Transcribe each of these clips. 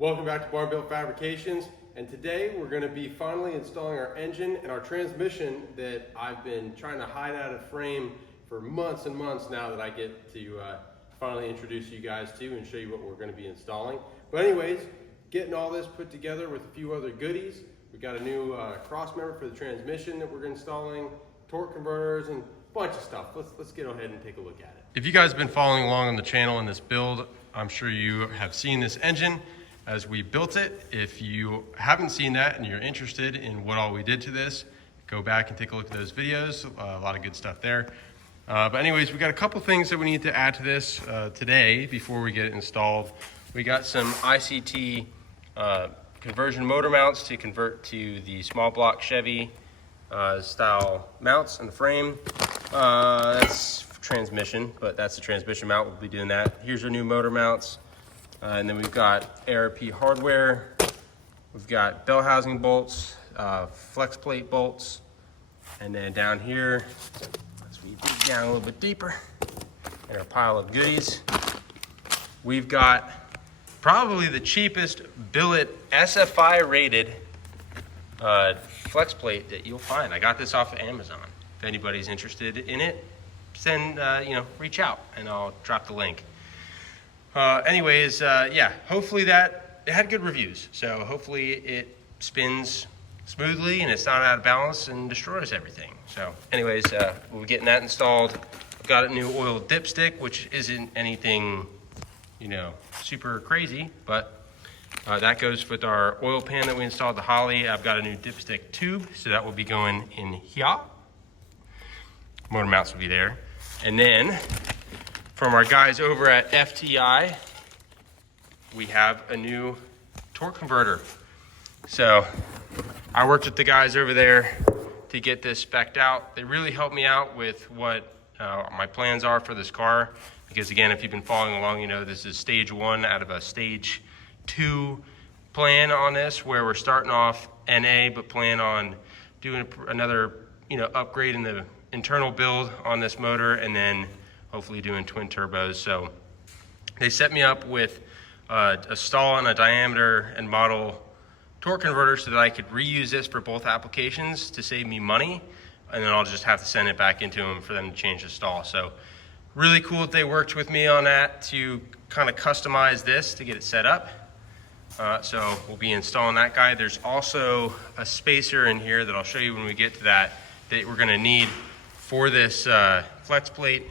Welcome back to Barn Built Fabrications, and today we're going to be finally installing our engine and our transmission that I've been trying to hide out of frame for months and months now that I get to finally introduce you guys to and show you what we're going to be installing. But anyways, getting all this put together with a few other goodies. We got a new Crossmember for the transmission that we're installing, torque converters, and a bunch of stuff. Let's get ahead and take a look at it. If you guys have been following along on the channel in this build, I'm sure you have seen this engine as we built it. If you haven't seen that and you're interested in what all we did to this, go back and take a look at those videos. A lot of good stuff there. But anyways, we got a couple things that we need to add to this today before we get it installed. We got some ICT conversion motor mounts to convert to the small block Chevy style mounts in the frame. That's transmission, but that's the transmission mount. We'll be doing that. Here's our new motor mounts. And then we've got ARP hardware. We've got bell housing bolts, flex plate bolts. And then down here, as we dig down a little bit deeper in our pile of goodies, we've got probably the cheapest billet SFI rated flex plate that you'll find. I got this off of Amazon. If anybody's interested in it, reach out and I'll drop the link. Yeah, hopefully that it had good reviews. So hopefully it spins smoothly and it's not out of balance and destroys everything. So anyways, we'll be getting that installed. I've got a new oil dipstick, which isn't anything, super crazy, but that goes with our oil pan that we installed, the Holly. I've got a new dipstick tube, so that will be going in here. Motor mounts will be there. And then from our guys over at FTI, we have a new torque converter. So I worked with the guys over there to get this spec'd out. They really helped me out with what my plans are for this car. Because again, if you've been following along, this is stage 1 out of a stage 2 plan on this, where we're starting off NA, but plan on doing another, upgrade in the internal build on this motor, and then hopefully doing twin turbos. So they set me up with a stall and a diameter and model torque converter so that I could reuse this for both applications to save me money, and then I'll just have to send it back into them for them to change the stall. So really cool that they worked with me on that to kind of customize this to get it set up. So we'll be installing that guy. There's also a spacer in here that I'll show you when we get to that we're gonna need for this flex plate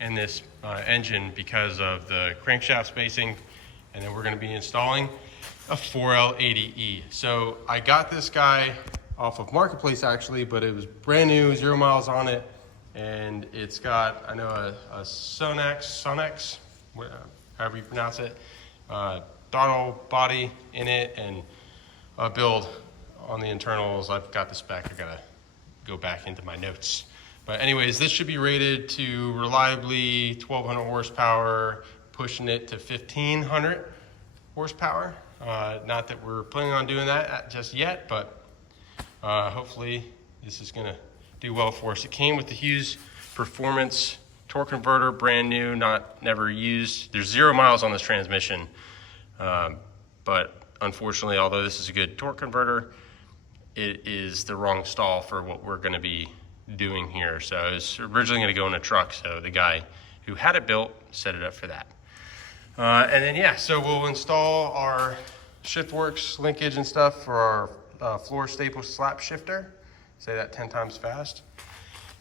and this engine because of the crankshaft spacing. And then we're gonna be installing a 4L80E. So I got this guy off of Marketplace actually, but it was brand new, 0 miles on it. And it's got, I know, a Sonex, however you pronounce it, throttle body in it, and a build on the internals. I've got the spec, I gotta go back into my notes. But anyways, this should be rated to reliably 1,200 horsepower, pushing it to 1,500 horsepower. Not that we're planning on doing that just yet, but hopefully this is gonna do well for us. It came with the Hughes Performance torque converter, brand new, never used. There's 0 miles on this transmission, but unfortunately, although this is a good torque converter, it is the wrong stall for what we're gonna be doing here. So it was originally gonna go in a truck, so the guy who had it built set it up for that. And then yeah, so we'll install our ShiftWorks linkage and stuff for our floor staple slap shifter. Say that 10 times fast.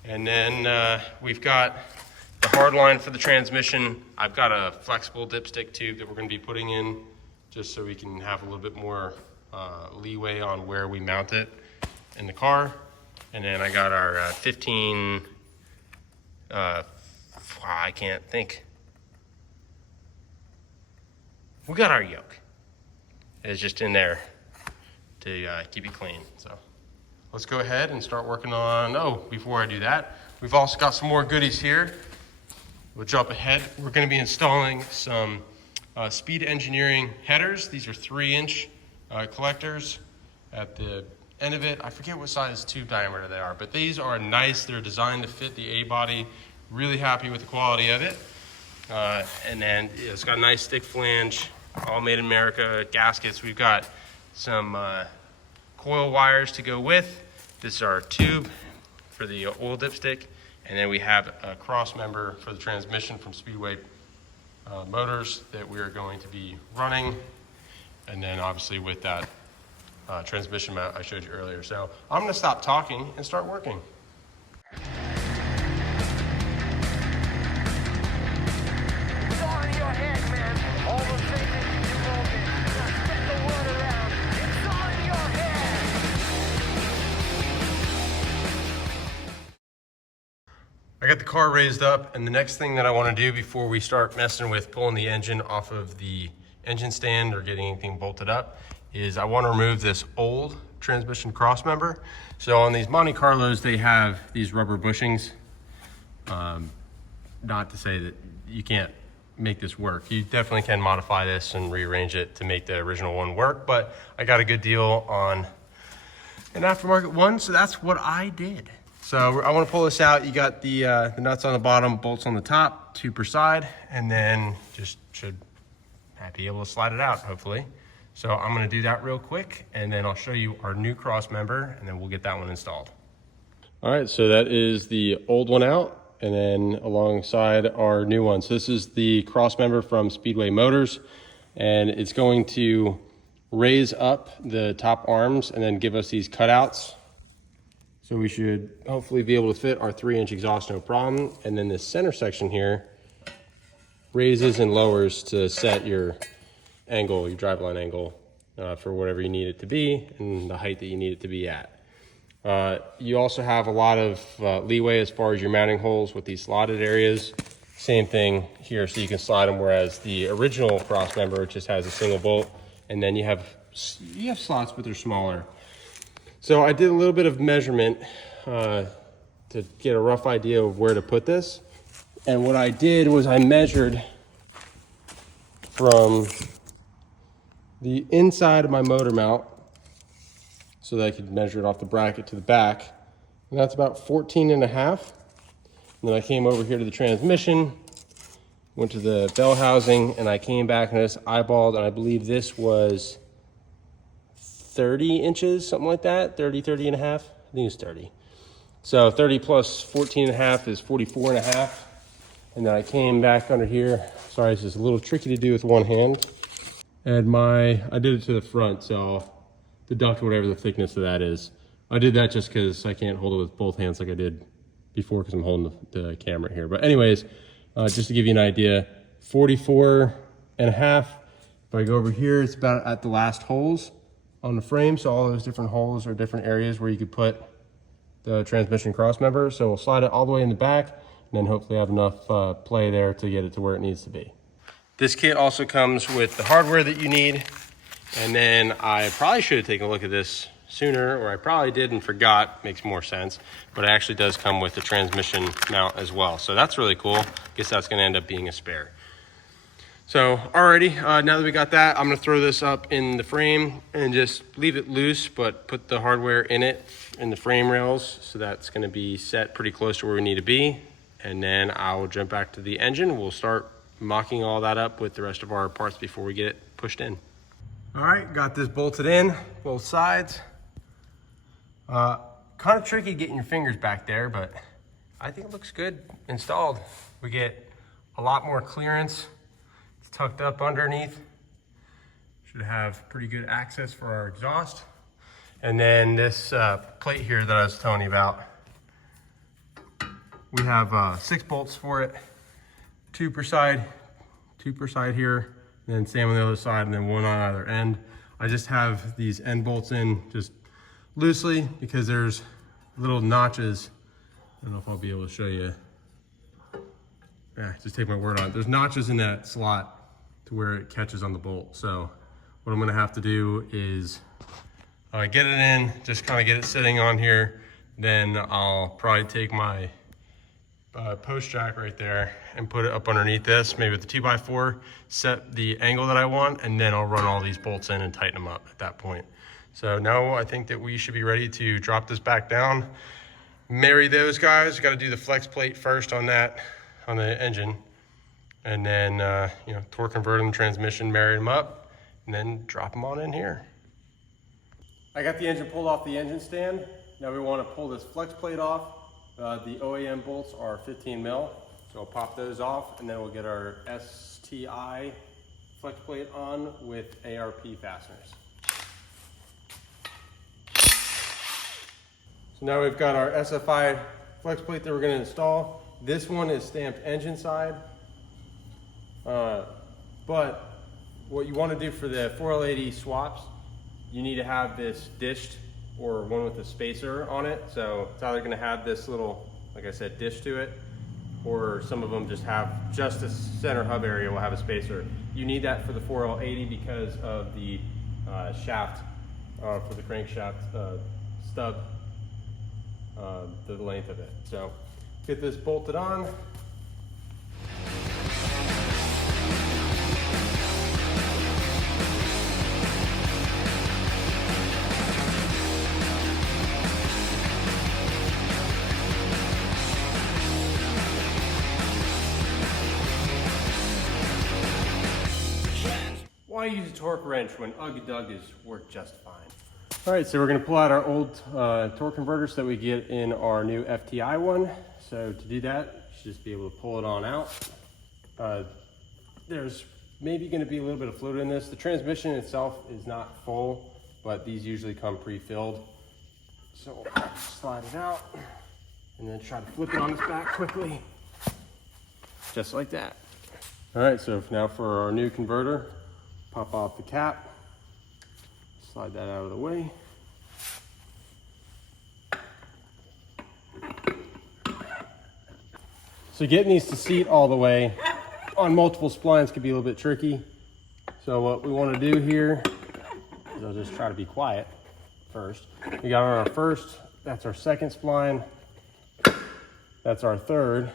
And then we've got the hard line for the transmission. I've got a flexible dipstick tube that we're gonna be putting in just so we can have a little bit more leeway on where we mount it in the car. And then I got our 15, I can't think. We got our yoke. It's just in there to keep it clean, so. Let's go ahead and start working on, before I do that, we've also got some more goodies here. We'll jump ahead. We're gonna be installing some Speed Engineering headers. These are 3-inch collectors at the end of it. I forget what size tube diameter they are, but these are nice. They're designed to fit the A-body. Really happy with the quality of it. And then it's got a nice thick flange all made in America gaskets. We've got some coil wires to go with. This is our tube for the oil dipstick. And then we have a Crossmember for the transmission from Speedway motors that we are going to be running. And then obviously with that transmission mount I showed you earlier. So I'm gonna stop talking and start working. I got the car raised up, and the next thing that I want to do before we start messing with pulling the engine off of the engine stand or getting anything bolted up is I want to remove this old transmission crossmember. So on these Monte Carlos, they have these rubber bushings. Not to say that you can't make this work. You definitely can modify this and rearrange it to make the original one work, but I got a good deal on an aftermarket one, so that's what I did. So I want to pull this out. You got the nuts on the bottom, bolts on the top, 2 per side, and then just should be able to slide it out, hopefully. So I'm going to do that real quick, and then I'll show you our new cross member, and then we'll get that one installed. All right, so that is the old one out, and then alongside our new one. So this is the cross member from Speedway Motors, and it's going to raise up the top arms and then give us these cutouts. So we should hopefully be able to fit our 3-inch exhaust, no problem. And then this center section here raises and lowers to set your angle, your driveline angle for whatever you need it to be and the height that you need it to be at. You also have a lot of leeway as far as your mounting holes with these slotted areas. Same thing here, so you can slide them, whereas the original crossmember just has a single bolt, and then you have slots, but they're smaller. So I did a little bit of measurement to get a rough idea of where to put this. And what I did was I measured from the inside of my motor mount so that I could measure it off the bracket to the back. And that's about 14.5. And then I came over here to the transmission, went to the bell housing, and I came back and I just eyeballed, and I believe this was 30 inches, something like that, 30 and a half. I think it's 30. So 30 plus 14.5 is 44.5. And then I came back under here. Sorry, this is a little tricky to do with one hand. And I did it to the front, so I'll deduct whatever the thickness of that is. I did that just because I can't hold it with both hands like I did before because I'm holding the camera here. But anyways, just to give you an idea, 44.5. If I go over here, it's about at the last holes on the frame. So all those different holes are different areas where you could put the transmission cross member. So we'll slide it all the way in the back and then hopefully have enough play there to get it to where it needs to be. This kit also comes with the hardware that you need. And then I probably should have taken a look at this sooner, or I probably did and forgot, makes more sense. But it actually does come with the transmission mount as well. So that's really cool. I guess that's gonna end up being a spare. So alrighty, now that we got that, I'm gonna throw this up in the frame and just leave it loose, but put the hardware in it, in the frame rails. So that's gonna be set pretty close to where we need to be. And then I'll jump back to the engine. We'll start mocking all that up with the rest of our parts before we get it pushed in. All right, got this bolted in, both sides. Kind of tricky getting your fingers back there, but I think it looks good installed. We get a lot more clearance. Tucked up underneath. Should have pretty good access for our exhaust. And then this plate here that I was telling you about, we have 6 bolts for it, 2 per side here, and then same on the other side, and then 1 on either end. I just have these end bolts in just loosely because there's little notches. I don't know if I'll be able to show you. Yeah, just take my word on it. There's notches in that slot to where it catches on the bolt. So what I'm gonna have to do is get it in, just kind of get it sitting on here. Then I'll probably take my post jack right there and put it up underneath this, maybe with the 2x4, set the angle that I want, and then I'll run all these bolts in and tighten them up at that point. So now I think that we should be ready to drop this back down, marry those guys. Got to do the flex plate first on that, on the engine. and then you know, torque converter and transmission, marry them up, and then drop them on in here. I got the engine pulled off the engine stand. Now we want to pull this flex plate off. The OEM bolts are 15 mil, so I'll pop those off, and then we'll get our STI flex plate on with ARP fasteners. So now we've got our SFI flex plate that we're going to install. This one is stamped engine side, but what you want to do for the 4L80 swaps, you need to have this dished or one with a spacer on it. So it's either going to have this little, like I said, dish to it, or some of them just have just the center hub area will have a spacer. You need that for the 4L80 because of the shaft, for the crankshaft stub, the length of it. So get this bolted on. Why use a torque wrench when Ugg Dug is work just fine? All right, so we're gonna pull out our old torque converters that we get in our new FTI one. So to do that, you should just be able to pull it on out. There's maybe gonna be a little bit of fluid in this. The transmission itself is not full, but these usually come pre-filled. So we'll slide it out and then try to flip it on its back quickly, just like that. All right, so now for our new converter, pop off the cap, slide that out of the way. So getting these to seat all the way on multiple splines could be a little bit tricky. So what we want to do here is I'll just try to be quiet first. We got on our first, that's our second spline, that's our third.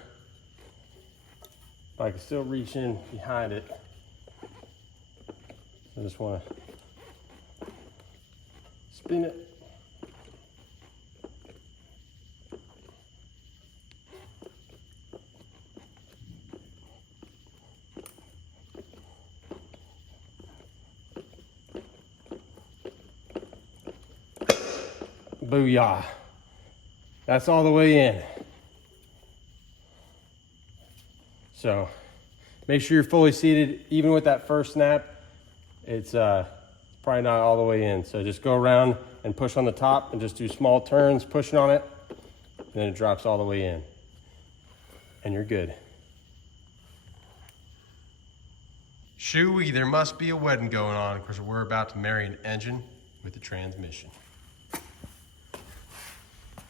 But I can still reach in behind it. I just want to spin it. Booyah. That's all the way in. So make sure you're fully seated. Even with that first snap, it's probably not all the way in. So just go around and push on the top and just do small turns, pushing on it, and then it drops all the way in. And you're good. Shooey, there must be a wedding going on because we're about to marry an engine with the transmission.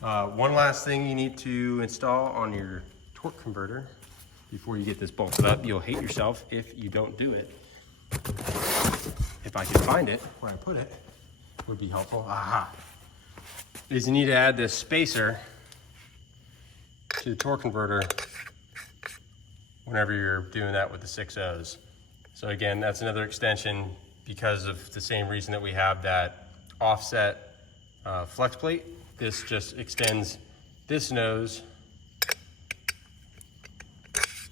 One last thing you need to install on your torque converter before you get this bolted up. You'll hate yourself if you don't do it. If I could find it, where I put it, would be helpful. Aha. Is you need to add this spacer to the torque converter whenever you're doing that with the 6.0s. So again, that's another extension because of the same reason that we have that offset flex plate. This just extends this nose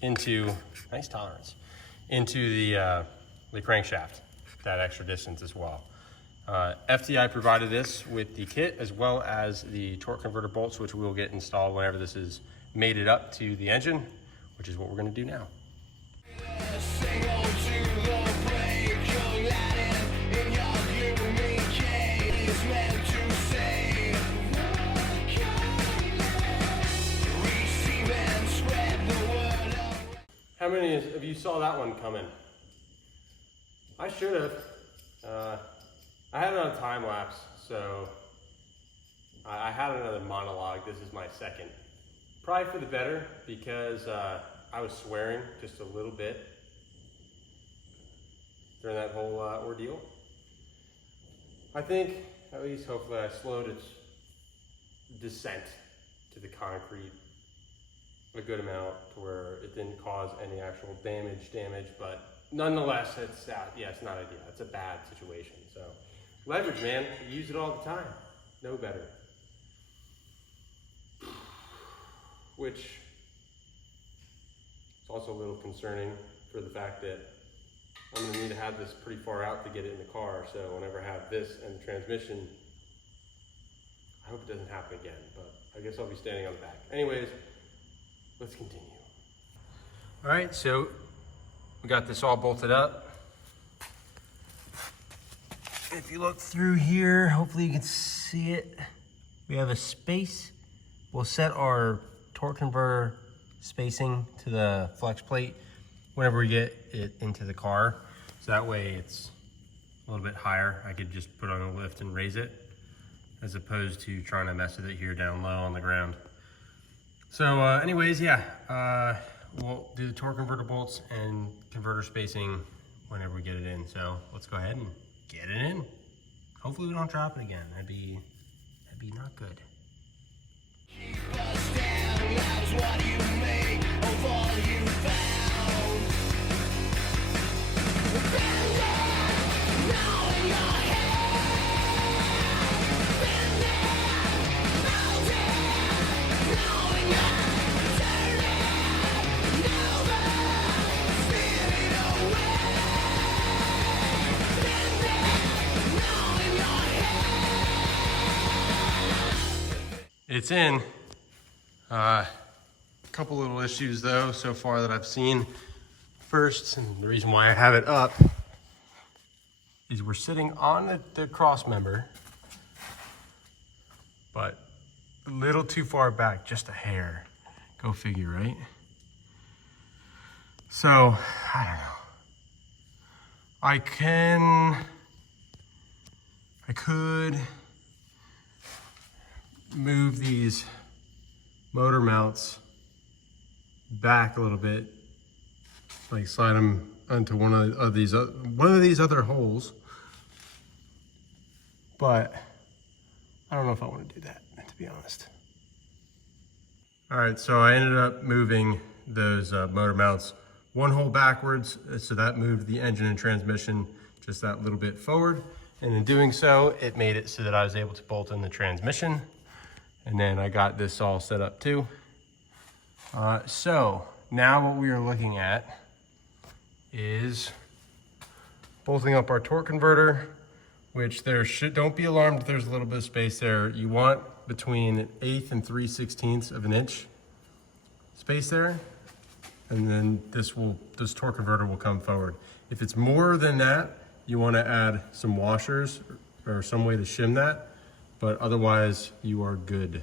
into, nice tolerance, into the crankshaft, that extra distance as well. FTI provided this with the kit as well as the torque converter bolts, which we will get installed whenever this is mated up to the engine, which is what we're gonna do now. How many of you saw that one coming? I should have. I had it on time lapse, so I had another monologue. This is my second. Probably for the better because I was swearing just a little bit during that whole ordeal. I think, at least hopefully, I slowed its descent to the concrete a good amount to where it didn't cause any actual damage, but nonetheless, it's yeah, it's not ideal. It's a bad situation. So leverage, man, you use it all the time. No better. Which is also a little concerning for the fact that I'm gonna need to have this pretty far out to get it in the car. So whenever I have this and the transmission, I hope it doesn't happen again, but I guess I'll be standing on the back. Anyways, let's continue. All right, so we got this all bolted up. If you look through here, hopefully you can see it. We have a space. We'll set our torque converter spacing to the flex plate whenever we get it into the car. So that way it's a little bit higher. I could just put on a lift and raise it as opposed to trying to mess with it here down low on the ground. So anyways, yeah, we'll do the torque converter bolts and converter spacing whenever we get it in. So let's go ahead and get it in. Hopefully we don't drop it again. That'd be not good. Keep us down, that's what you make of all you found. Been there, now in your head. Been there, melted, now in your turning, never fading away. Been there, now in your head. It's in. A couple little issues though so far that I've seen. First, and the reason why I have it up is we're sitting on the cross member, but a little too far back, just a hair. Go figure, right? So, I don't know. I could move these motor mounts back a little bit, like slide them onto one of these other holes, but I don't know if I want to do that, to be honest. All right, so I ended up moving those motor mounts one hole backwards, so that moved the engine and transmission just that little bit forward, and in doing so, it made it so that I was able to bolt in the transmission. And then I got this all set up too. So now what we are looking at is bolting up our torque converter, which don't be alarmed if there's a little bit of space there. You want between 1/8 and 3/16 of an inch space there. And then this torque converter will come forward. If it's more than that, you want to add some washers or some way to shim that. But otherwise you are good.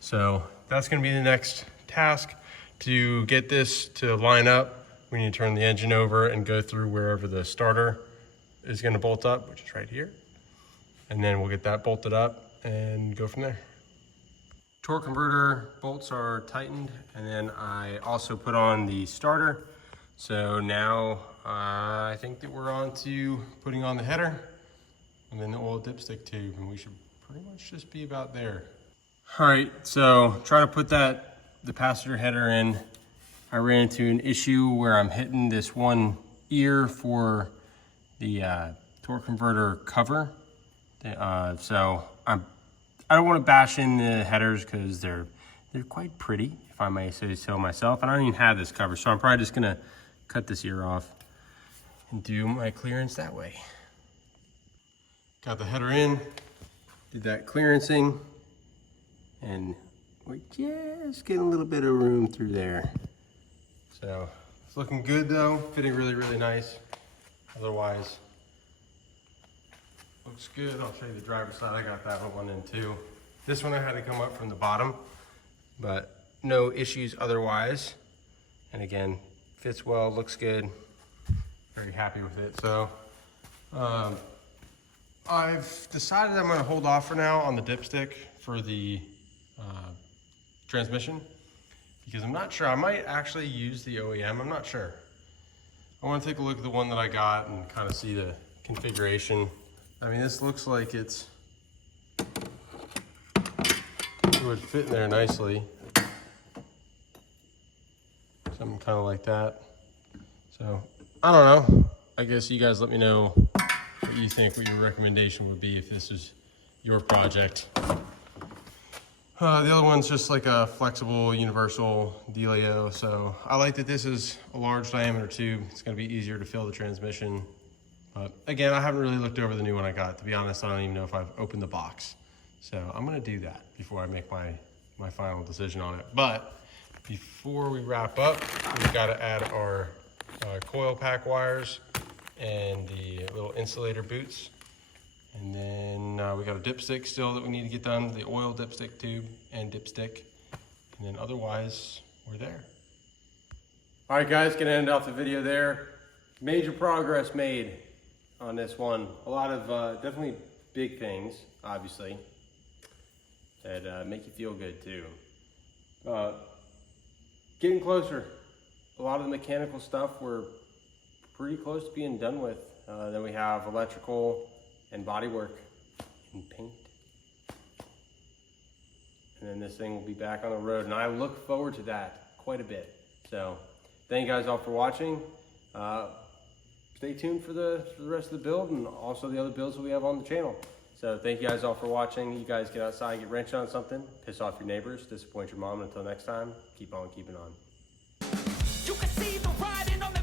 So that's gonna be the next task. To get this to line up, we need to turn the engine over and go through wherever the starter is gonna bolt up, which is right here. And then we'll get that bolted up and go from there. Torque converter bolts are tightened, and then I also put on the starter. So now I think that we're on to putting on the header and then the oil dipstick tube, and we should pretty much just be about there. All right, so trying to put the passenger header in, I ran into an issue where I'm hitting this one ear for the torque converter cover. So I don't want to bash in the headers because they're quite pretty, if I may say so myself. And I don't even have this cover, so I'm probably just gonna cut this ear off and do my clearance that way. Got the header in. Did that clearancing, and we're just getting a little bit of room through there. So it's looking good though, fitting really, really nice. Otherwise, looks good. I'll show you the driver's side. I got that one in too. This one I had to come up from the bottom, but no issues otherwise. And again, fits well, looks good. Very happy with it. So, I've decided I'm going to hold off for now on the dipstick for the transmission because I'm not sure. I might actually use the OEM. I'm not sure. I want to take a look at the one that I got and kind of see the configuration. I mean, this looks like it would fit in there nicely. Something kind of like that. So, I don't know. I guess you guys let me know what you think, what your recommendation would be if this is your project. The other one's just like a flexible universal dealio. So I like that this is a large diameter tube. It's gonna be easier to fill the transmission. But again, I haven't really looked over the new one I got. To be honest, I don't even know if I've opened the box. So I'm gonna do that before I make my final decision on it. But before we wrap up, we've gotta add our coil pack wires and the little insulator boots. And then we got a dipstick still that we need to get done, the oil dipstick tube and dipstick. And then otherwise, we're there. All right, guys, gonna end off the video there. Major progress made on this one. A lot of definitely big things, obviously, that make you feel good too. Getting closer. A lot of the mechanical stuff we're pretty close to being done with. Then we have electrical and body work and paint. And then this thing will be back on the road, and I look forward to that quite a bit. So thank you guys all for watching. Stay tuned for the rest of the build and also the other builds that we have on the channel. So thank you guys all for watching. You guys get outside, get wrenched on something, piss off your neighbors, disappoint your mom. Until next time, keep on keeping on. You can see the writing on the